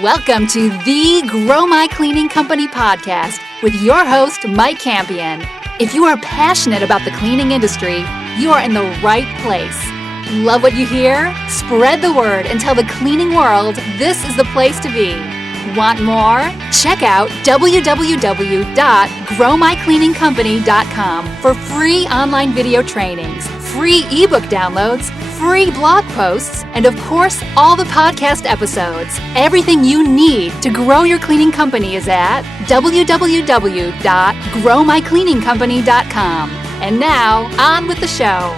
Welcome to the Grow My Cleaning Company podcast with your host, Mike Campion. If you are passionate about the cleaning industry, you are in the right place. Love what you hear? Spread the word and tell the cleaning world this is the place to be. Want more? Check out www.growmycleaningcompany.com for free online video trainings, free ebook downloads, free blog posts, and of course, all the podcast episodes. Everything you need to grow your cleaning company is at www.growmycleaningcompany.com. And now, on with the show.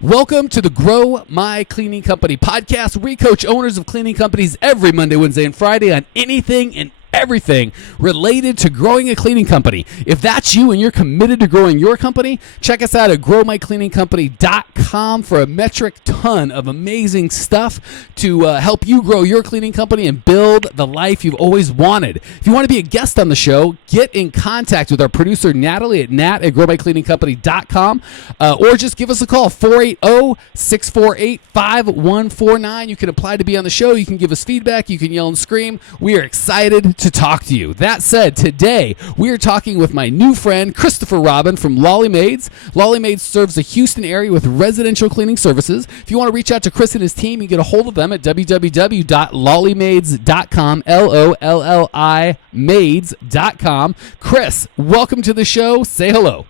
Welcome to the Grow My Cleaning Company podcast, where we coach owners of cleaning companies every Monday, Wednesday, and Friday on anything and everything related to growing a cleaning company. If that's you and you're committed to growing your company, check us out at growmycleaningcompany.com for a metric ton of amazing stuff to help you grow your cleaning company and build the life you've always wanted. If you want to be a guest on the show, get in contact with our producer Natalie at nat@growmycleaningcompany.com or just give us a call, 480-648-5149. You can apply to be on the show. You can give us feedback. You can yell and scream. We are excited to talk to you. That said, today we are talking with my new friend Christopher Robin from Lolli Maids. Lolli Maids serves the Houston area with residential cleaning services. If you want to reach out to Chris and his team, you can get a hold of them at www.lollymaids.com, Lolli maids.com. Chris, welcome to the show. Say hello.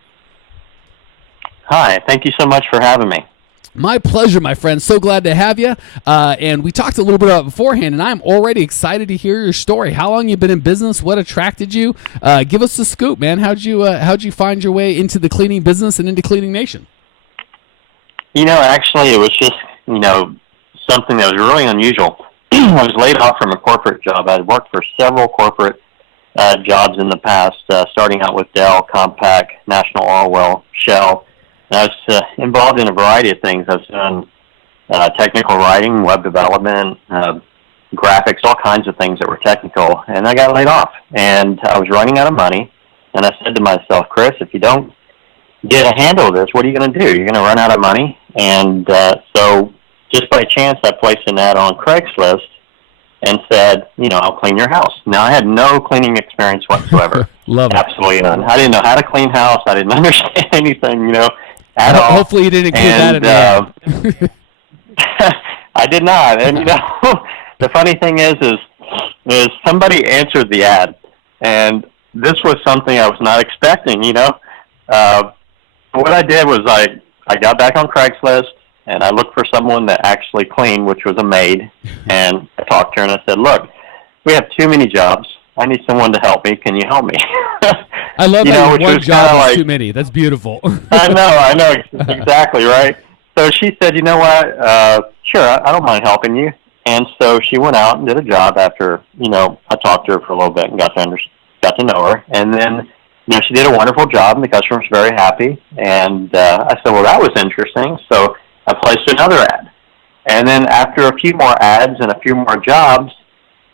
Hi, thank you so much for having me. My pleasure, my friend. So glad to have you. And we talked a little bit about it beforehand, and I'm already excited to hear your story. How long you've been in business? What attracted you? Give us the scoop, man. How'd you find your way into the cleaning business and into Cleaning Nation? Actually, it was just, something that was really unusual. I was laid off from a corporate job. I had worked for several corporate jobs in the past, starting out with Dell, Compaq, National Oilwell, Shell. And I was involved in a variety of things. I was doing technical writing, web development, graphics, all kinds of things that were technical. And I got laid off. And I was running out of money. And I said to myself, Chris, if you don't get a handle of this, what are you going to do? You're going to run out of money. And so just by chance, I placed an ad on Craigslist and said, I'll clean your house. Now, I had no cleaning experience whatsoever. Love it. Absolutely none. I didn't know how to clean house. I didn't understand anything, at all. Hopefully you didn't include that in the ad. I did not. And, the funny thing is somebody answered the ad. And this was something I was not expecting, What I did was I got back on Craigslist, and I looked for someone that actually cleaned, which was a maid. And I talked to her, and I said, look, we have too many jobs. I need someone to help me. Can you help me? I love that one job is too many. That's beautiful. I know, exactly, right? So she said, you know what, sure, I don't mind helping you. And so she went out and did a job after, I talked to her for a little bit and got to know her. And then, she did a wonderful job, and the customer was very happy. And I said, well, that was interesting. So I placed another ad. And then after a few more ads and a few more jobs,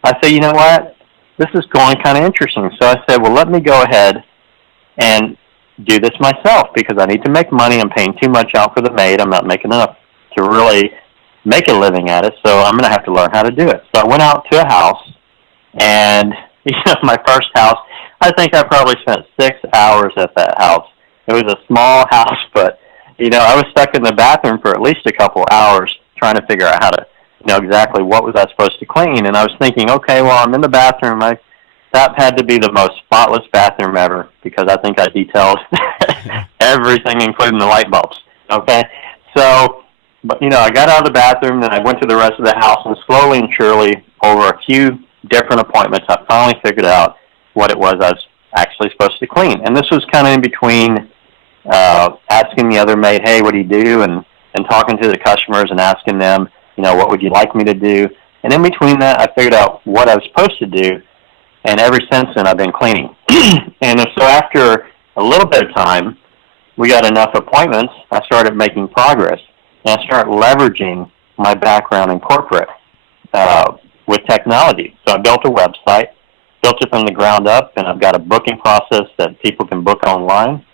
I said, you know what? This is going kind of interesting. So I said, well, let me go ahead and do this myself because I need to make money. I'm paying too much out for the maid. I'm not making enough to really make a living at it, so I'm going to have to learn how to do it. So I went out to a house, and my first house, I think I probably spent 6 hours at that house. It was a small house, but, I was stuck in the bathroom for at least a couple hours trying to figure out how to exactly what was I supposed to clean. And I was thinking, okay, well, I'm in the bathroom. That had to be the most spotless bathroom ever because I think I detailed everything, including the light bulbs. Okay? So, but, I got out of the bathroom, and I went to the rest of the house, and slowly and surely, over a few different appointments, I finally figured out what it was I was actually supposed to clean. And this was kind of in between asking the other maid, hey, what do you do? And talking to the customers and asking them, what would you like me to do? And in between that, I figured out what I was supposed to do, and ever since then, I've been cleaning. And so after a little bit of time, we got enough appointments, I started making progress, and I started leveraging my background in corporate with technology. So I built a website, built it from the ground up, and I've got a booking process that people can book online.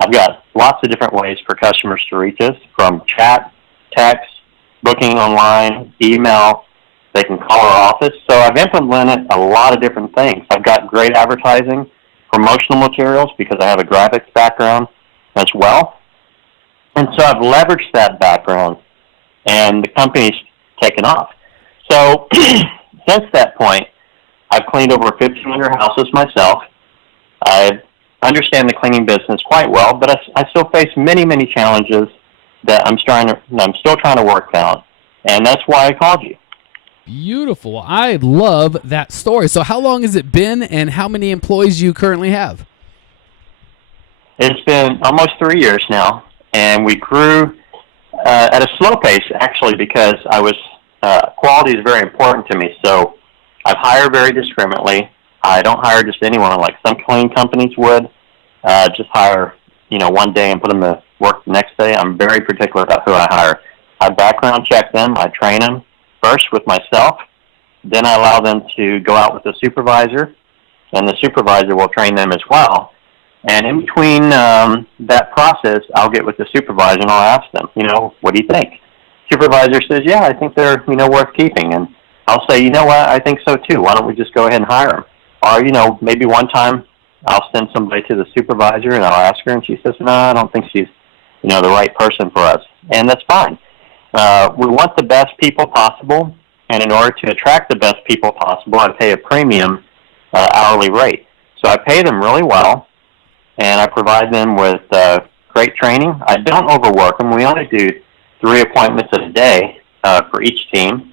I've got lots of different ways for customers to reach us, from chat, text, booking online, email, They can call our office. So I've implemented a lot of different things. I've got great advertising, promotional materials, because I have a graphics background as well. And so I've leveraged that background, and the company's taken off. So since that point, I've cleaned over 1,500 houses myself. I understand the cleaning business quite well, but I still face many, many challenges that I'm still trying to work out, and that's why I called you. Beautiful. I love that story. So how long has it been, and how many employees do you currently have? It's been almost 3 years now, and we grew at a slow pace, actually, because quality is very important to me. So I've hired very discriminately. I don't hire just anyone like some cleaning companies would. Just hire, one day and put them to work the next day. I'm very particular about who I hire. I background check them. I train them first with myself. Then I allow them to go out with the supervisor, and the supervisor will train them as well. And in between that process, I'll get with the supervisor and I'll ask them, what do you think? Supervisor says, yeah, I think they're, worth keeping. And I'll say, you know what, I think so too. Why don't we just go ahead and hire them? Or, maybe one time I'll send somebody to the supervisor and I'll ask her, and she says, no, I don't think she's, the right person for us. And that's fine. We want the best people possible, and in order to attract the best people possible, I pay a premium hourly rate. So I pay them really well, and I provide them with great training. I don't overwork them. We only do 3 appointments a day for each team,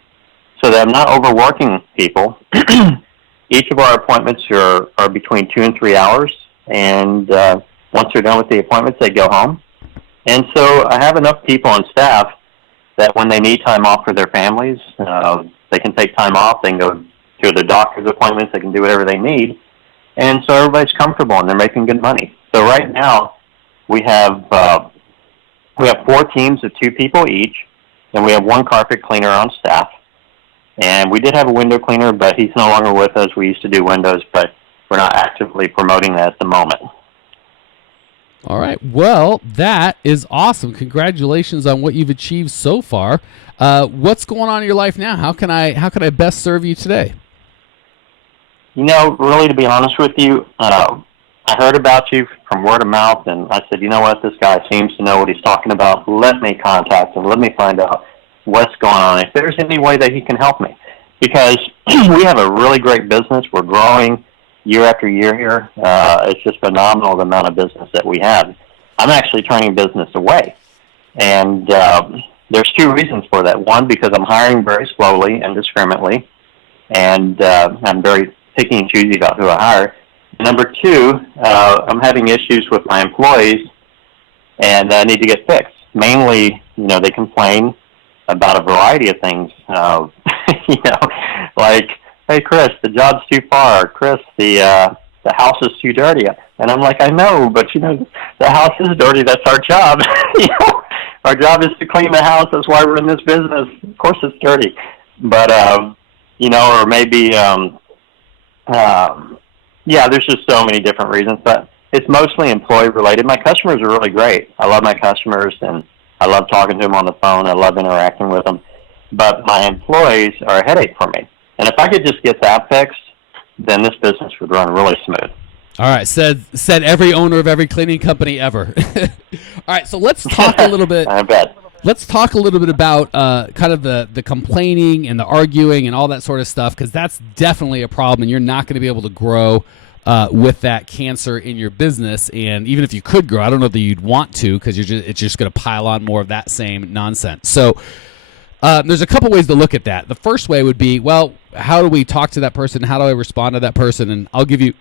so that I'm not overworking people. Each of our appointments are between 2 and 3 hours, and once they're done with the appointments, they go home. And so I have enough people on staff that when they need time off for their families, they can take time off. They can go to their doctor's appointments. They can do whatever they need. And so everybody's comfortable, and they're making good money. So right now, we have 4 teams of 2 people each, and we have 1 carpet cleaner on staff. And we did have a window cleaner, but he's no longer with us. We used to do windows, but we're not actively promoting that at the moment. All right. Well, that is awesome. Congratulations on what you've achieved so far. What's going on in your life now? How can I best serve you today? Really, to be honest with you, I heard about you from word of mouth, and I said, you know what, this guy seems to know what he's talking about. Let me contact him. Let me find out what's going on, if there's any way that he can help me. Because we have a really great business. We're growing year after year here. It's just phenomenal, the amount of business that we have. I'm actually turning business away. And there's 2 reasons for that. One, because I'm hiring very slowly and discriminately, and I'm very picky and choosy about who I hire. Number 2, I'm having issues with my employees, and I need to get fixed. Mainly, they complain about a variety of things. Like, hey, Chris, the job's too far. Chris, the house is too dirty. And I'm like, I know, but the house is dirty. That's our job. Our job is to clean the house. That's why we're in this business. Of course, it's dirty. But or maybe, there's just so many different reasons. But it's mostly employee related. My customers are really great. I love my customers, and I love talking to them on the phone. I love interacting with them. But my employees are a headache for me. And if I could just get that fixed, then this business would run really smooth. All right, said every owner of every cleaning company ever. All right, so let's talk a little bit. I bet. Let's talk a little bit about kind of the complaining and the arguing and all that sort of stuff, because that's definitely a problem, and you're not going to be able to grow with that cancer in your business. And even if you could grow, I don't know that you'd want to, because it's just going to pile on more of that same nonsense. So there's a couple ways to look at that. The first way would be, well, how do we talk to that person? How do I respond to that person? And I'll give you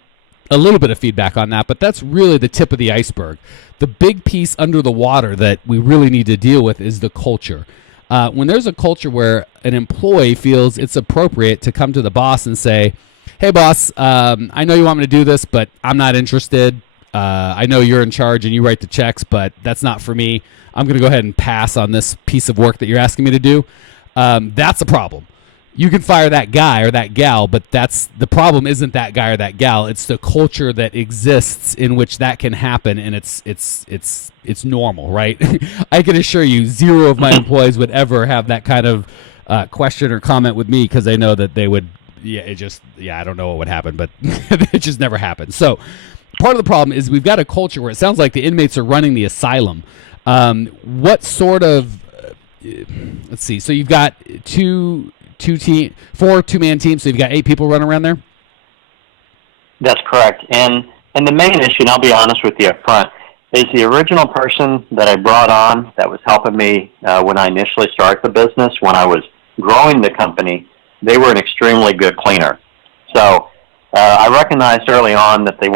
a little bit of feedback on that, but that's really the tip of the iceberg. The big piece under the water that we really need to deal with is the culture. When there's a culture where an employee feels it's appropriate to come to the boss and say, hey, boss, I know you want me to do this, but I'm not interested. I know you're in charge and you write the checks, but that's not for me. I'm going to go ahead and pass on this piece of work that you're asking me to do. That's a problem. You can fire that guy or that gal, but the problem isn't that guy or that gal. It's the culture that exists in which that can happen, and it's normal, right? I can assure you, 0 of my employees would ever have that kind of question or comment with me because they know that they would. I don't know what would happen, but it just never happened. So part of the problem is we've got a culture where it sounds like the inmates are running the asylum. What sort of let's see. So you've got four two-man teams. So you've got 8 people running around there. That's correct. And the main issue, and I'll be honest with you up front, is the original person that I brought on that was helping me when I initially started the business, when I was growing the company, they were an extremely good cleaner. So I recognized early on that they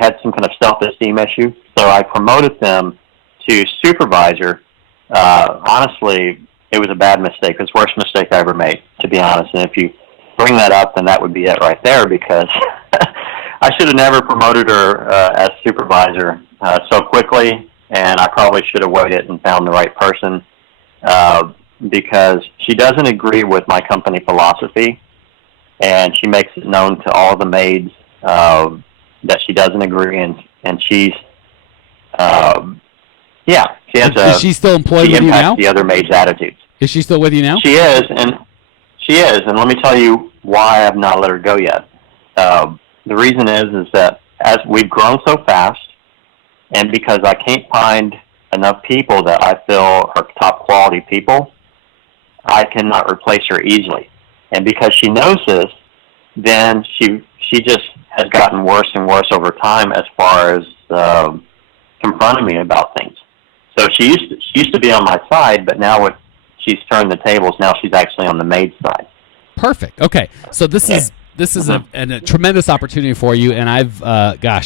had some kind of self-esteem issue. So I promoted them to supervisor. Honestly, it was a bad mistake. It was the worst mistake I ever made, to be honest. And if you bring that up, then that would be it right there, because I should have never promoted her as supervisor so quickly, and I probably should have waited and found the right person because she doesn't agree with my company philosophy, and she makes it known to all the maids that she doesn't agree, and she's she has Is she still employed with you now? The other maids' attitudes. Is she still with you now? She is, and let me tell you why I have not let her go yet. The reason is that as we've grown so fast, and because I can't find enough people that I feel are top quality people, I cannot replace her easily. And because she knows this, then she just has gotten worse and worse over time as far as confronting me about things. So she used to be on my side, but now she's turned the tables. Now she's actually on the maid side. Perfect. Okay, so this is a tremendous opportunity for you, and I've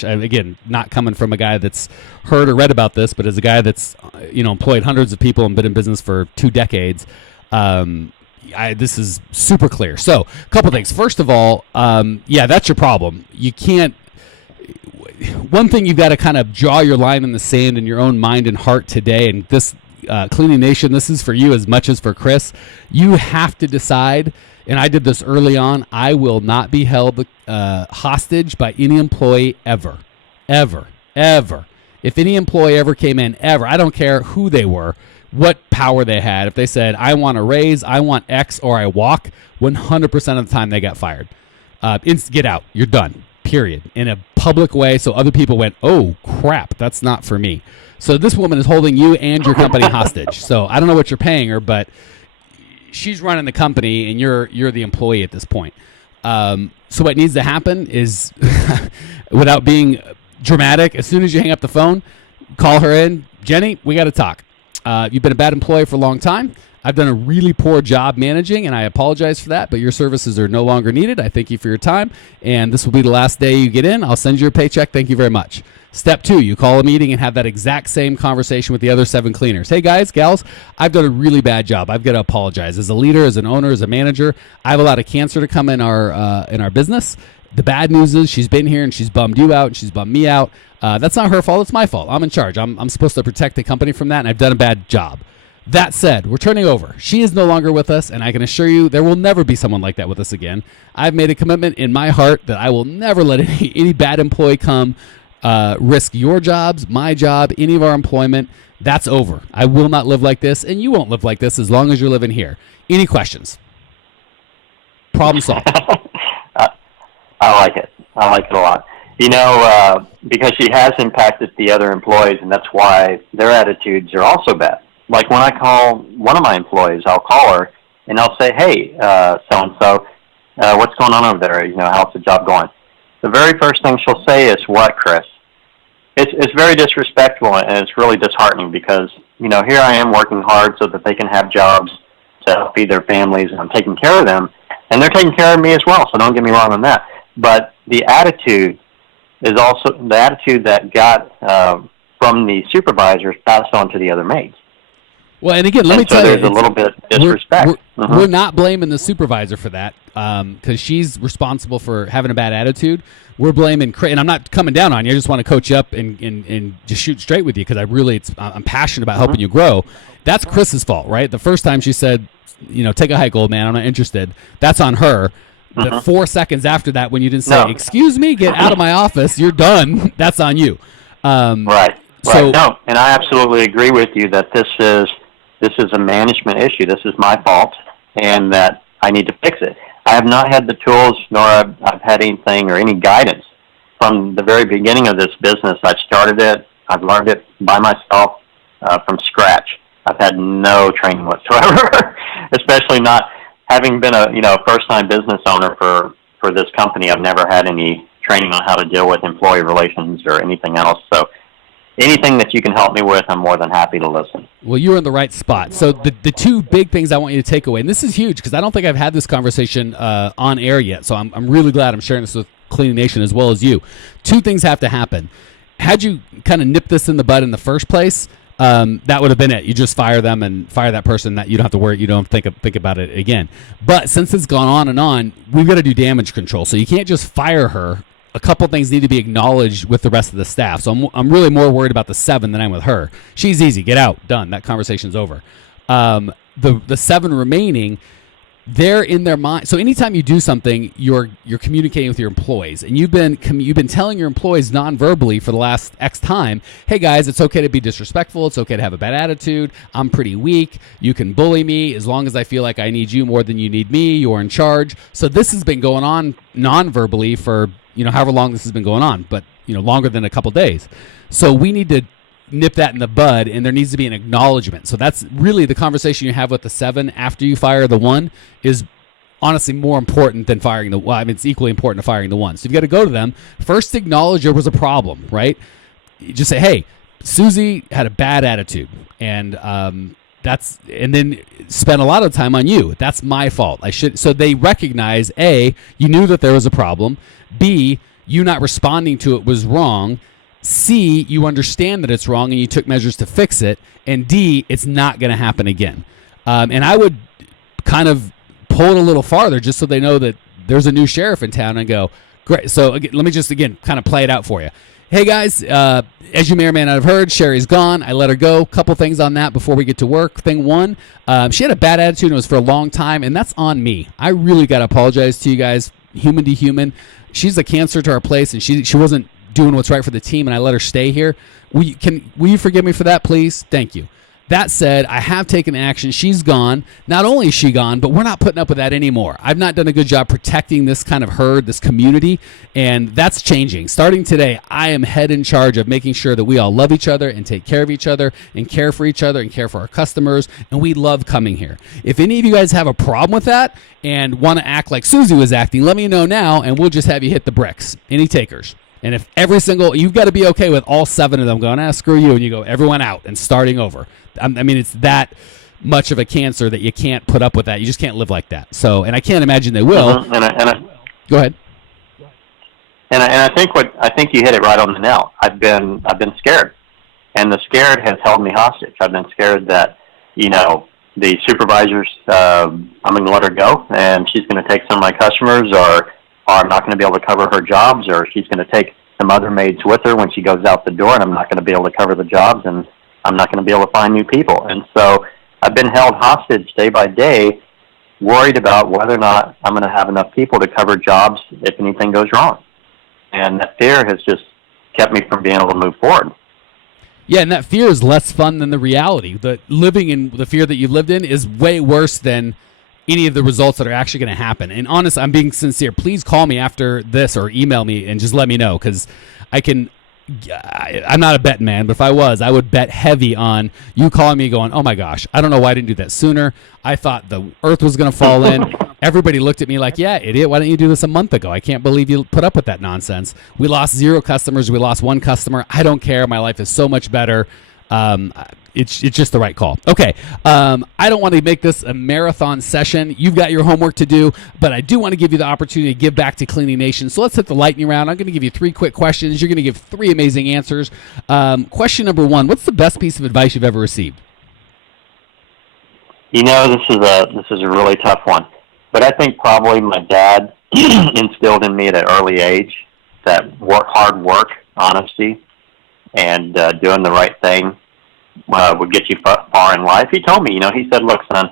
again, not coming from a guy that's heard or read about this, but as a guy that's employed hundreds of people and been in business for 2 decades, this is super clear. So a couple things. First of all, that's your problem. You can't. One thing you've got to kind of draw your line in the sand in your own mind and heart today, and this Cleaning Nation, this is for you as much as for Chris. You have to decide, and I did this early on, I will not be held hostage by any employee ever. Ever. Ever. If any employee ever came in, ever, I don't care who they were, what power they had. If they said, I want a raise, I want X, or I walk, 100% of the time they got fired. Get out. You're done. Period. In a public way, so other people went, oh, crap, that's not for me. So this woman is holding you and your company hostage. So I don't know what you're paying her, but she's running the company, and you're the employee at this point. So what needs to happen is, without being dramatic, as soon as you hang up the phone, call her in. Jenny, we got to talk. You've been a bad employee for a long time. I've done a really poor job managing, and I apologize for that, but your services are no longer needed. I thank you for your time, and this will be the last day you get in. I'll send you a paycheck. Thank you very much. Step 2, you call a meeting and have that exact same conversation with the other 7 cleaners. Hey, guys, gals, I've done a really bad job. I've got to apologize. As a leader, as an owner, as a manager, I have allowed a cancer to come in our business. The bad news is she's been here, and she's bummed you out, and she's bummed me out. That's not her fault. It's my fault. I'm in charge. I'm supposed to protect the company from that, and I've done a bad job. That said, we're turning over. She is no longer with us, and I can assure you there will never be someone like that with us again. I've made a commitment in my heart that I will never let any bad employee come risk your jobs, my job, any of our employment. That's over. I will not live like this, and you won't live like this as long as you're living here. Any questions? Problem solved. I like it. I like it a lot. Because she has impacted the other employees, and that's why their attitudes are also bad. Like when I call one of my employees, I'll call her, and I'll say, hey, so-and-so, what's going on over there? How's the job going? The very first thing she'll say is, what, Chris? It's very disrespectful, and it's really disheartening because, here I am working hard so that they can have jobs to feed their families, and I'm taking care of them, and they're taking care of me as well, so don't get me wrong on that. But the attitude is also the attitude that got from the supervisors passed on to the other maids. Well, and again, let me tell you, there's a little bit of disrespect. We're not blaming the supervisor for that because she's responsible for having a bad attitude. We're blaming, and I'm not coming down on you. I just want to coach you up and just shoot straight with you because I'm passionate about helping you grow. That's Chris's fault, right? The first time she said, take a hike, old man, I'm not interested. That's on her. The 4 seconds after that, when you didn't say, excuse me, get out of my office, you're done, that's on you. Right. No, and I absolutely agree with you that this is this is a management issue. This is my fault, and that I need to fix it. I have not had the tools, nor I've had anything or any guidance from the very beginning of this business. I've started it. I've learned it by myself from scratch. I've had no training whatsoever, especially not having been a first-time business owner for this company. I've never had any training on how to deal with employee relations or anything else. So anything that you can help me with, I'm more than happy to listen. Well, you're in the right spot. So the two big things I want you to take away, and this is huge because I don't think I've had this conversation on air yet, so I'm really glad I'm sharing this with Cleaning Nation as well as you. Two things have to happen. Had you kind of nipped this in the bud in the first place, that would have been it. You just fire them and fire that person. That you don't have to worry. You don't think about it again. But since it's gone on and on, we've got to do damage control. So you can't just fire her. A couple things need to be acknowledged with the rest of the staff. So I'm really more worried about the 7 than I'm with her. She's easy. Get out. Done. That conversation's over. The 7 remaining, they're in their mind. So anytime you do something, you're communicating with your employees, and you've been telling your employees non-verbally for the last X time, hey guys, it's okay to be disrespectful. It's okay to have a bad attitude. I'm pretty weak. You can bully me as long as I feel like I need you more than you need me. You're in charge. So this has been going on non-verbally for however long this has been going on, but longer than a couple days. So we need to nip that in the bud, and there needs to be an acknowledgement. So that's really the conversation you have with the 7 after you fire the 1 is honestly more important than firing the 1. I mean, it's equally important to firing the 1. So you've got to go to them. First, acknowledge there was a problem, right? You just say, hey, Susie had a bad attitude, and then spend a lot of time on you. That's my fault. So they recognize, A, you knew that there was a problem. B, you not responding to it was wrong. C, you understand that it's wrong and you took measures to fix it. And D, it's not going to happen again. And I would kind of pull it a little farther just so they know that there's a new sheriff in town and go, great. So again, let me just, kind of play it out for you. Hey, guys, as you may or may not have heard, Sherry's gone. I let her go. Couple things on that before we get to work. Thing 1, she had a bad attitude and it was for a long time, and that's on me. I really got to apologize to you guys, human to human. She's a cancer to our place, and she wasn't doing what's right for the team, and I let her stay here. Will you forgive me for that, please? Thank you. That said, I have taken action. She's gone. Not only is she gone, but we're not putting up with that anymore. I've not done a good job protecting this kind of herd, this community, and that's changing. Starting today, I am head in charge of making sure that we all love each other and take care of each other and care for each other and care for our customers, and we love coming here. If any of you guys have a problem with that and want to act like Susie was acting, let me know now, and we'll just have you hit the bricks. Any takers? And if you've got to be okay with all 7 of them going, screw you, and you go, everyone out and starting over. I mean, it's that much of a cancer that you can't put up with that. You just can't live like that. So, and I can't imagine they will. Go ahead. And I think you hit it right on the nail. I've been scared, and the scared has held me hostage. I've been scared that the supervisors, I'm going to let her go, and she's going to take some of my customers, or I'm not going to be able to cover her jobs, or she's going to take some other maids with her when she goes out the door, and I'm not going to be able to cover the jobs, and I'm not going to be able to find new people. And so I've been held hostage day by day, worried about whether or not I'm going to have enough people to cover jobs if anything goes wrong. And that fear has just kept me from being able to move forward. Yeah, and that fear is less fun than the reality. The living in the fear that you've lived in is way worse than any of the results that are actually going to happen. And honest, I'm being sincere. Please call me after this or email me and just let me know, because I'm not a betting man, but if I was, I would bet heavy on you calling me going, oh my gosh, I don't know why I didn't do that sooner. I thought the earth was going to fall in. Everybody looked at me like, yeah, idiot, why didn't you do this a month ago? I can't believe you put up with that nonsense. We lost 0 customers. We lost 1 customer. I don't care. My life is so much better. It's just the right call. Okay, I don't want to make this a marathon session. You've got your homework to do, but I do want to give you the opportunity to give back to Cleaning Nation. So let's hit the lightning round. I'm going to give you 3 quick questions. You're going to give 3 amazing answers. Question number 1, what's the best piece of advice you've ever received? This is a really tough one, but I think probably my dad instilled in me at an early age that hard work, honesty, and doing the right thing would get you far in life. He told me, he said, look, son,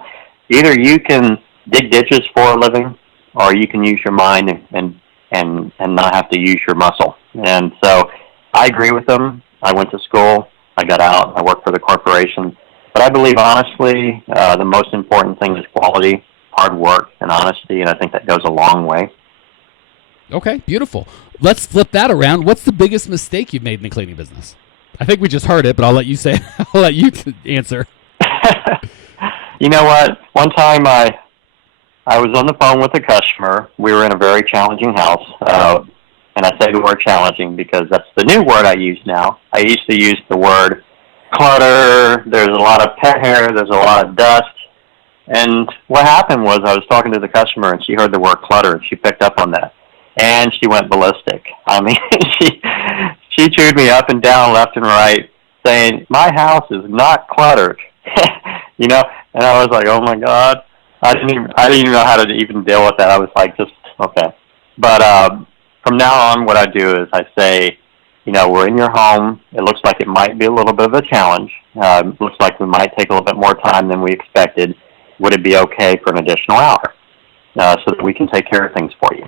either you can dig ditches for a living, or you can use your mind and not have to use your muscle. And so I agree with him. I went to school. I got out. I worked for the corporation. But I believe, honestly, the most important thing is quality, hard work, and honesty, and I think that goes a long way. Okay, beautiful. Let's flip that around. What's the biggest mistake you've made in the cleaning business? I think we just heard it, but I'll let you say. I'll let you answer. You know what? One time I was on the phone with a customer. We were in a very challenging house, and I say the word challenging because that's the new word I use now. I used to use the word clutter. There's a lot of pet hair. There's a lot of dust. And what happened was I was talking to the customer, and she heard the word clutter, and she picked up on that. And she went ballistic. I mean, she chewed me up and down, left and right, saying, "My house is not cluttered." You know, and I was like, "Oh my God!" I didn't even know how to even deal with that. I was like, just okay. But from now on, what I do is I say, you know, we're in your home. It looks like it might be a little bit of a challenge. It looks like we might take a little bit more time than we expected. Would it be okay for an additional hour so that we can take care of things for you?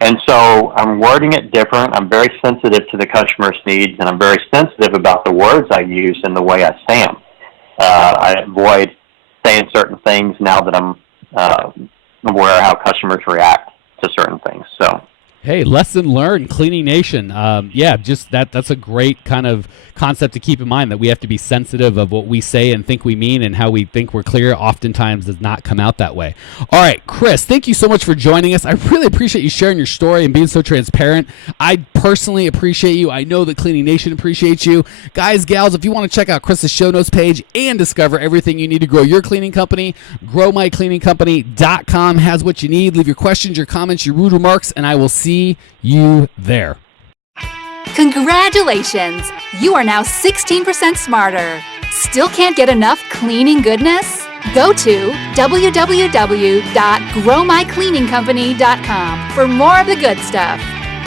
And so I'm wording it different. I'm very sensitive to the customer's needs, and I'm very sensitive about the words I use and the way I say them. I avoid saying certain things now that I'm aware of how customers react to certain things. So, hey, lesson learned, Cleaning Nation. Yeah, just that's a great kind of concept to keep in mind, that we have to be sensitive of what we say and think we mean, and how we think we're clear oftentimes does not come out that way. All right, Chris, thank you so much for joining us. I really appreciate you sharing your story and being so transparent. I personally appreciate you. I know the Cleaning Nation appreciates you. Guys, gals, if you want to check out Chris's show notes page and discover everything you need to grow your cleaning company, growmycleaningcompany.com has what you need. Leave your questions, your comments, your rude remarks, and I will see you there. Congratulations! You are now 16% smarter. Still can't get enough cleaning goodness? Go to www.growmycleaningcompany.com for more of the good stuff.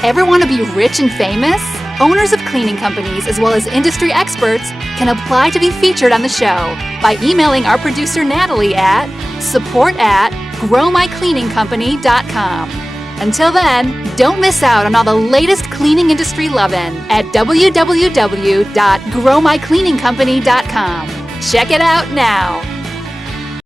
Ever want to be rich and famous? Owners of cleaning companies as well as industry experts can apply to be featured on the show by emailing our producer Natalie at support@growmycleaningcompany.com. Until then, don't miss out on all the latest cleaning industry lovin' at www.growmycleaningcompany.com. Check it out now.